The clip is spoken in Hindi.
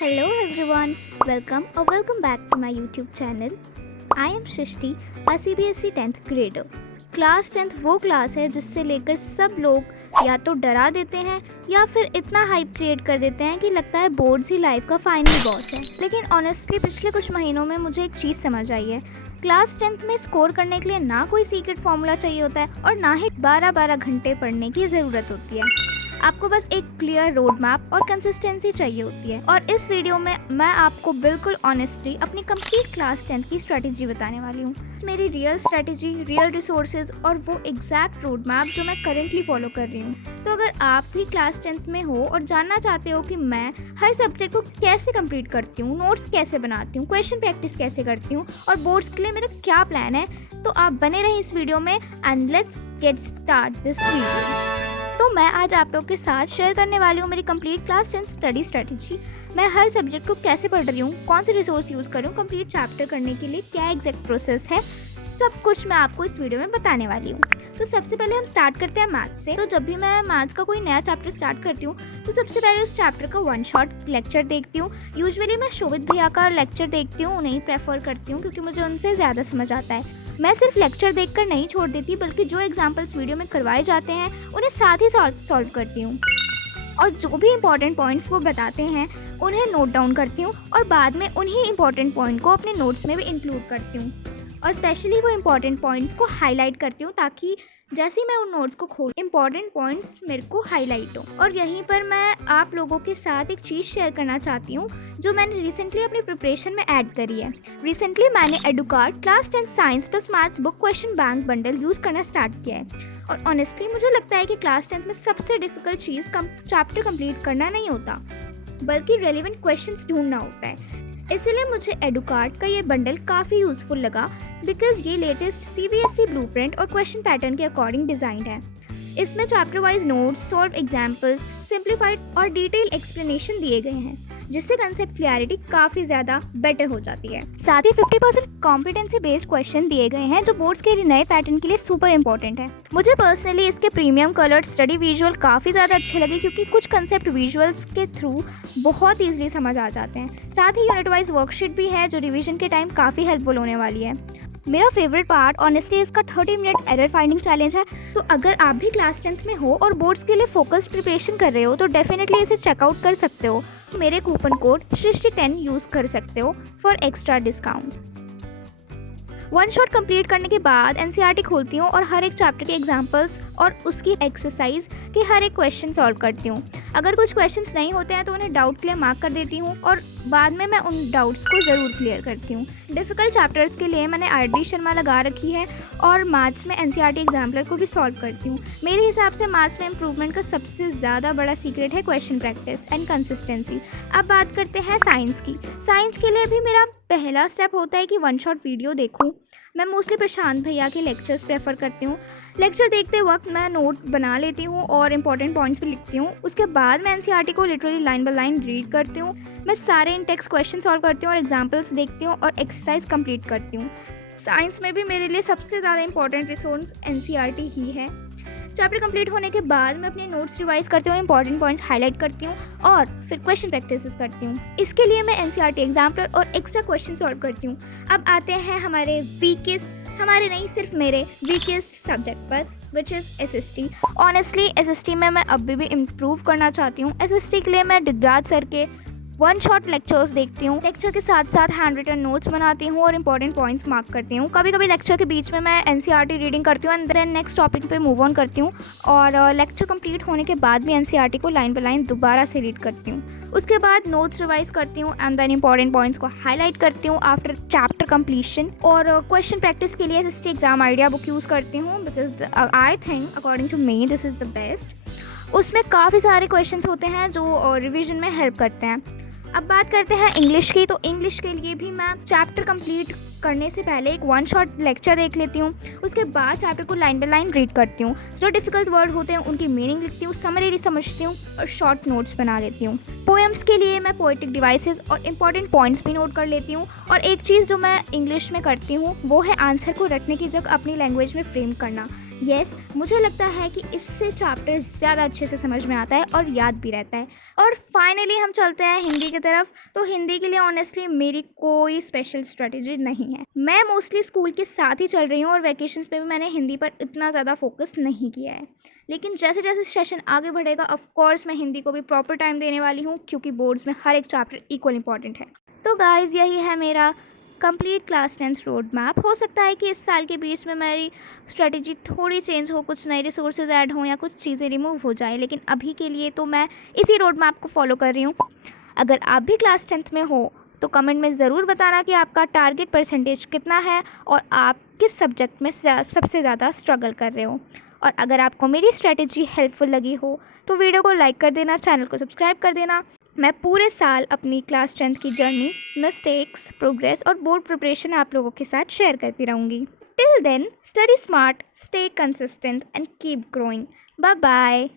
Hello everyone, welcome back to my YouTube channel. I am Shrishti, a CBSE 10th grader. Class 10th वो क्लास है जिससे लेकर सब लोग या तो डरा देते हैं या फिर इतना हाइप क्रिएट कर देते हैं कि लगता है बोर्ड्स ही लाइफ का फाइनल बॉस है। लेकिन ऑनेस्टली पिछले कुछ महीनों में मुझे एक चीज़ समझ आई है। क्लास 10th में स्कोर करने के लिए ना कोई सीक्रेट फॉर्मूला चाहिए होता है और ना ही 12-12 घंटे पढ़ने की ज़रूरत होती है। आपको बस एक क्लियर रोड मैप और कंसिस्टेंसी चाहिए होती है। और इस वीडियो में मैं आपको बिल्कुल ऑनेस्टली अपनी कंप्लीट क्लास 10th की स्ट्रेटेजी बताने वाली हूँ। मेरी रियल स्ट्रेटेजी, रियल रिसोर्सेज और वो एग्जैक्ट रोड मैप जो मैं करंटली फॉलो कर रही हूँ। तो अगर आप भी क्लास 10th में हो और जानना चाहते हो कि मैं हर सब्जेक्ट को कैसे कंप्लीट करती हूँ, नोट्स कैसे बनाती हूँ, क्वेश्चन प्रैक्टिस कैसे करती हूँ और बोर्ड्स के लिए मेरा क्या प्लान है, तो आप बने रहें इस वीडियो में and let's get start this video. तो मैं आज आप लोगों के साथ शेयर करने वाली हूँ मेरी कंप्लीट क्लास 10 स्टडी स्ट्रेटेजी। मैं हर सब्जेक्ट को कैसे पढ़ रही हूँ, कौन से रिसोर्स यूज़ कर रही हूँ, कंप्लीट चैप्टर करने के लिए क्या एग्जैक्ट प्रोसेस है, सब कुछ मैं आपको इस वीडियो में बताने वाली हूँ। तो सबसे पहले हम स्टार्ट करते हैं मैथ्स से। तो जब भी मैं मैथ्स का कोई नया चैप्टर स्टार्ट करती हूँ तो सबसे पहले उस चैप्टर का वन शॉट लेक्चर देखती हूँ। यूजुअली मैं शोभित भैया का लेक्चर देखती हूँ, उन्हें प्रेफर करती हूँ क्योंकि मुझे उनसे ज़्यादा समझ आता है। मैं सिर्फ लेक्चर देखकर नहीं छोड़ देती बल्कि जो एग्जाम्पल्स वीडियो में करवाए जाते हैं उन्हें साथ ही साथ सॉल्व करती हूँ और जो भी इंपॉर्टेंट पॉइंट्स वो बताते हैं उन्हें नोट डाउन करती हूँ और बाद में उन्हीं इंपॉर्टेंट पॉइंट को अपने नोट्स में भी इंक्लूड करती हूँ और स्पेशली वो इंपॉर्टेंट पॉइंट्स को हाईलाइट करती हूँ ताकि जैसे ही मैं उन नोट्स को खोल इंपॉर्टेंट पॉइंट्स मेरे को हाईलाइट हो। और यहीं पर मैं आप लोगों के साथ एक चीज़ शेयर करना चाहती हूँ जो मैंने रिसेंटली अपनी प्रिपरेशन में ऐड करी है। रिसेंटली मैंने Educart class 10 science plus maths book question bank bundle use करना स्टार्ट किया है। और ऑनेस्टली मुझे लगता है कि क्लास 10 में सबसे डिफिकल्ट चीज़ चैप्टर कंप्लीट करना नहीं होता बल्कि रेलिवेंट क्वेश्चंस ढूंढना होता है। इसलिए मुझे एडुकार्ड का ये बंडल काफ़ी यूज़फुल लगा बिकॉज ये लेटेस्ट CBSE ब्लूप्रिंट और क्वेश्चन पैटर्न के अकॉर्डिंग डिज़ाइंड है। इसमें chapter wise notes, solve examples, simplified और डिटेल एक्सप्लेनेशन दिए गए हैं जिससे कंसेप्ट क्लैरिटी काफ़ी ज़्यादा बेटर हो जाती है। साथ ही 50% कॉम्पिटेंसी बेस्ड क्वेश्चन दिए गए हैं जो बोर्ड्स के लिए नए पैटर्न के लिए सुपर इंपॉर्टेंट है। मुझे पर्सनली इसके प्रीमियम कलर्ड स्टडी विजुअल काफ़ी ज़्यादा अच्छे लगे क्योंकि कुछ कंसेप्ट विजुअल्स के थ्रू बहुत ईजिली समझ आ जाते हैं। साथ ही यूनिट वाइज वर्कशीट भी है जो रिविजन के टाइम काफ़ी हेल्पफुल होने वाली है। मेरा फेवरेट पार्ट ऑनेस्टली इसका 30 मिनट एरर फाइंडिंग चैलेंज है। तो अगर आप भी क्लास 10th में हो और बोर्ड्स के लिए फोकस्ड प्रिपरेशन कर रहे हो तो डेफिनेटली इसे चेकआउट कर सकते हो। मेरे कूपन कोड सृष्टि10 यूज़ कर सकते हो for extra discounts. One shot complete करने के बाद NCERT खोलती हूँ और हर एक चैप्टर के एग्जाम्पल्स और उसकी एक्सरसाइज के हर एक क्वेश्चन सॉल्व करती हूँ। अगर कुछ क्वेश्चंस नहीं होते हैं तो उन्हें डाउट के लिए मार्क कर देती हूँ और बाद में मैं उन डाउट्स को ज़रूर क्लियर करती हूँ। डिफ़िकल्ट चैप्टर्स के लिए मैंने RD शर्मा लगा रखी है और मैथ्स में NCERT एग्जाम्पलर को भी सॉल्व करती हूँ। मेरे हिसाब से मैथ्स में इंप्रूवमेंट का सबसे ज़्यादा बड़ा सीक्रेट है क्वेश्चन प्रैक्टिस एंड कंसिस्टेंसी। अब बात करते हैं साइंस की। साइंस के लिए भी मेरा पहला स्टेप होता है कि वन शॉट वीडियो देखूँ। मैं मोस्टली प्रशांत भैया के लेक्चर्स प्रेफर करती हूँ। लेक्चर देखते वक्त मैं नोट बना लेती हूँ और इंपॉर्टेंट पॉइंट्स भी लिखती हूँ। उसके बाद मैं NCERT को literally line by line read करती हूँ। मैं सारे इन टेक्स्ट क्वेश्चन सॉल्व करती हूँ और एग्जाम्पल्स देखती हूँ और एक्सरसाइज कंप्लीट करती हूँ। साइंस में भी मेरे लिए सबसे ज़्यादा इंपॉर्टेंट रिसोर्स NCERT ही है। चैप्टर कंप्लीट होने के बाद मैं अपने नोट्स रिवाइज करती हूँ, इंपॉर्टेंट पॉइंट्स हाईलाइट करती हूँ और फिर क्वेश्चन प्रैक्टिस करती हूँ। इसके लिए मैं NCERT एग्जाम्पलर और एक्स्ट्रा क्वेश्चन सॉल्व करती हूँ। अब आते हैं हमारे हमारे नहीं सिर्फ मेरे वीकेस्ट सब्जेक्ट पर which is SST। Honestly SST में मैं अभी भी इम्प्रूव करना चाहती हूँ। SST के लिए मैं दिग्राज सर के वन शॉट लेक्चर्स देखती हूँ। लेक्चर के साथ साथ हैंड रिटन नोट्स बनाती हूँ और इंपॉर्टेंट पॉइंट्स मार्क करती हूँ। कभी कभी लेक्चर के बीच में मैं NCERT रीडिंग करती हूँ एंड देन नेक्स्ट टॉपिक पे मूव ऑन करती हूँ और लेक्चर कंप्लीट होने के बाद भी NCERT को लाइन बाय लाइन दोबारा से रीड करती हूँ। उसके बाद नोट्स रिवाइज करती हूँ एंड देन इंपॉर्टेंट पॉइंट्स को हाईलाइट करती हूँ आफ्टर चैप्टर कंप्लीशन। और क्वेश्चन प्रैक्टिस के लिए SST exam idea book use करती हूँ because I think according to me this is the best. उसमें काफ़ी सारे क्वेश्चंस होते हैं जो रिविजन में हेल्प करते हैं। अब बात करते हैं इंग्लिश की। तो इंग्लिश के लिए भी मैं चैप्टर कंप्लीट करने से पहले एक वन शॉट लेक्चर देख लेती हूँ। उसके बाद चैप्टर को लाइन बाय लाइन रीड करती हूँ। जो डिफ़िकल्ट वर्ड होते हैं उनकी मीनिंग लिखती हूँ, समरी समझती हूँ और शॉर्ट नोट्स बना लेती हूँ। पोएम्स के लिए मैं पोएटिक डिवाइसेस और इंपॉर्टेंट पॉइंट्स भी नोट कर लेती हूँ। और एक चीज़ जो मैं इंग्लिश में करती हूँ वो है आंसर को रटने की जगह अपनी लैंग्वेज में फ्रेम करना। यस, मुझे लगता है कि इससे चैप्टर ज़्यादा अच्छे से समझ में आता है और याद भी रहता है। और फाइनली हम चलते हैं हिंदी की तरफ। तो हिंदी के लिए ऑनेस्टली मेरी कोई स्पेशल स्ट्रेटजी नहीं है। मैं मोस्टली स्कूल के साथ ही चल रही हूँ और वैकेशंस पे भी मैंने हिंदी पर इतना ज़्यादा फोकस नहीं किया है। लेकिन जैसे जैसे सेशन आगे बढ़ेगा ऑफ कोर्स मैं हिंदी को भी प्रॉपर टाइम देने वाली हूँ, क्योंकि बोर्ड्स में हर एक चैप्टर इक्वल इंपॉर्टेंट है। तो गाइज़, यही है मेरा complete class 10th road map. हो सकता है कि इस साल के बीच में मेरी स्ट्रेटजी थोड़ी चेंज हो, कुछ नए रिसोर्सेज ऐड हों या कुछ चीज़ें रिमूव हो जाए, लेकिन अभी के लिए तो मैं इसी रोड मैप को फॉलो कर रही हूँ। अगर आप भी क्लास 10th में हो तो कमेंट में ज़रूर बताना कि आपका टारगेट परसेंटेज कितना है और आप किस सब्जेक्ट में सबसे ज़्यादा स्ट्रगल कर रहे हो। और अगर आपको मेरी स्ट्रेटजी हेल्पफुल लगी हो तो वीडियो को लाइक कर देना, चैनल को सब्सक्राइब कर देना। मैं पूरे साल अपनी क्लास 10th की जर्नी, मिस्टेक्स, प्रोग्रेस और बोर्ड प्रिपरेशन आप लोगों के साथ शेयर करती रहूँगी। Till then, study smart, stay consistent and keep growing. Bye bye.